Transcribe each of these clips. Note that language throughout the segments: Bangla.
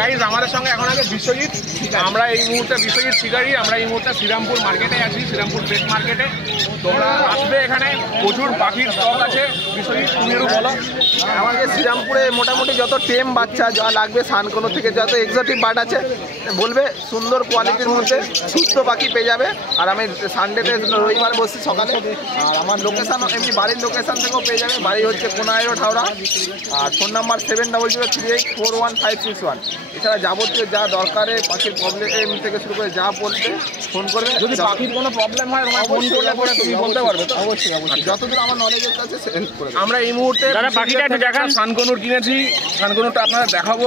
গাইজ আমাদের সঙ্গে এখন আছে বিশ্বজিৎ। আমরা এই মুহূর্তে বিশ্বজিৎ শিকারি, আমরা এই মুহূর্তে শ্রীরামপুর মার্কেটে আছি, শ্রীরামপুর পেট মার্কেটে। তোমরা আসবে, এখানে প্রচুর পাখির স্টক আছে। বিশ্বজিৎ তুমি একটু বলো। আমাদের শ্রীরামপুরে মোটামুটি যত টেম বাচ্চা যা লাগবে, সানকোনো থেকে যত এক্সোটিক বার্ড আছে বলবে, সুন্দর কোয়ালিটির মধ্যে সুস্থ পাখি পেয়ে যাবে। আর আমি সানডেতে রবিবার বসি সকালে। আর আমার লোকেশান এমনি বাড়ির লোকেশান থেকেও পেয়ে যাবে। বাড়ি হচ্ছে কোনায় রোড, হাওড়া। আর ফোন নাম্বার 7003841561। এছাড়া যাবতীয় যা দরকারে পাখির প্রবলেম থেকে শুরু করে যা বলতে ফোন করবে। যদি পাখির কোনো প্রবলেম হয় ফোন করলে পরে তুমি বলতে পারবে তো? অবশ্যই অবশ্যই, যতদূর আমার নলেজের কাছে হেল্প করে। আমরা এই মুহূর্তে পাখিটা একটু দেখান। সানকনুর কিনেছি, সানকনুরটা আপনারা দেখাবো।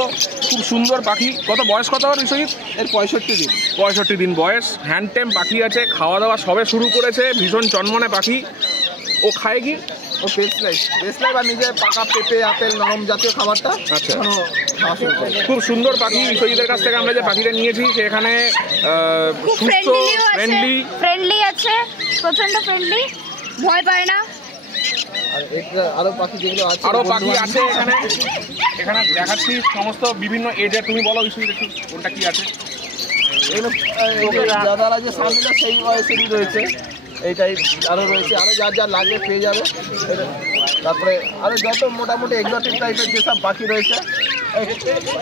খুব সুন্দর পাখি। কত বয়স কত হবে বিশ্বজিৎ? এর 65 দিন। 65 দিন বয়স। হ্যান্ড টেম পাখি আছে, খাওয়া দাওয়া সবে শুরু করেছে। ভীষণ চনমনে পাখি। ও খায় কি? ও বেস্ট লাইফ আর নিজের পাকা পেঁপে, আপেল, নরম জাতীয় খাবারটা। আচ্ছা, খুব সুন্দর পাখি। বিশ্বজিতের কাছ থেকে আমরা যে পাখিটা নিয়েছি সেখানে সুস্থ, ফ্রেন্ডলি আছে, প্রচন্ড ফ্রেন্ডলি, ভয় পায় না। আরো পাখি যেগুলো আছে, আরো পাখি আছে এখানে। এখানে দেখাচ্ছি সমস্ত বিভিন্ন এজের। তুমি বলো বিশ্বজিৎ একটু কোনটা কি আছে। যারা যে সামনে সেই বয়সেরই রয়েছে, এইটাই আরও রয়েছে। আরও যার যা লাগবে পেয়ে যাবে। তারপরে আরও যত মোটামুটি এক্সোটিক টাইপের যেসব পাখি রয়েছে,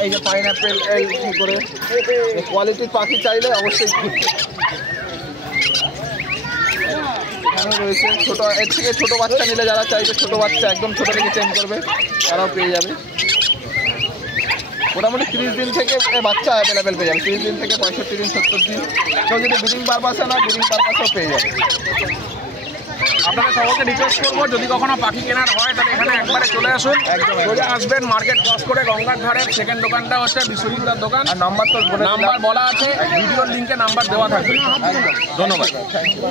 এই যে পাইনঅ্যাপেল এই করে কোয়ালিটির পাখি চাইলে অবশ্যই এখানে রয়েছে। ছোটো এর থেকে ছোটো বাচ্চা নিলে যারা চাইবে, ছোটো বাচ্চা একদম ছোটো থেকে চেঞ্জ করবে, তারাও পেয়ে যাবে। মোটামুটি 30 দিন থেকে বাচ্চা অ্যাভেলেবেল পেয়ে যাবে। 30 দিন থেকে 65 দিন, 70 দিন। কেউ যদি ব্রিডিং পারপাসে না, ব্রিডিং পারপাসেও পেয়ে যাবে। আপনাদের সবাইকে রিকোয়েস্ট করবো, যদি কখনো পাখি কেনার হয় তাহলে এখানে একবারে চলে আসুন। সোজা আসবেন, মার্কেট ক্রস করে গঙ্গার ধারে সেকেন্ড দোকানটা হচ্ছে বিশ্বজিৎদার দোকান। আর নাম্বার তো নাম্বার বলা আছে, ভিডিওর লিঙ্কে নাম্বার দেওয়া থাকবে। ধন্যবাদ। Thank you.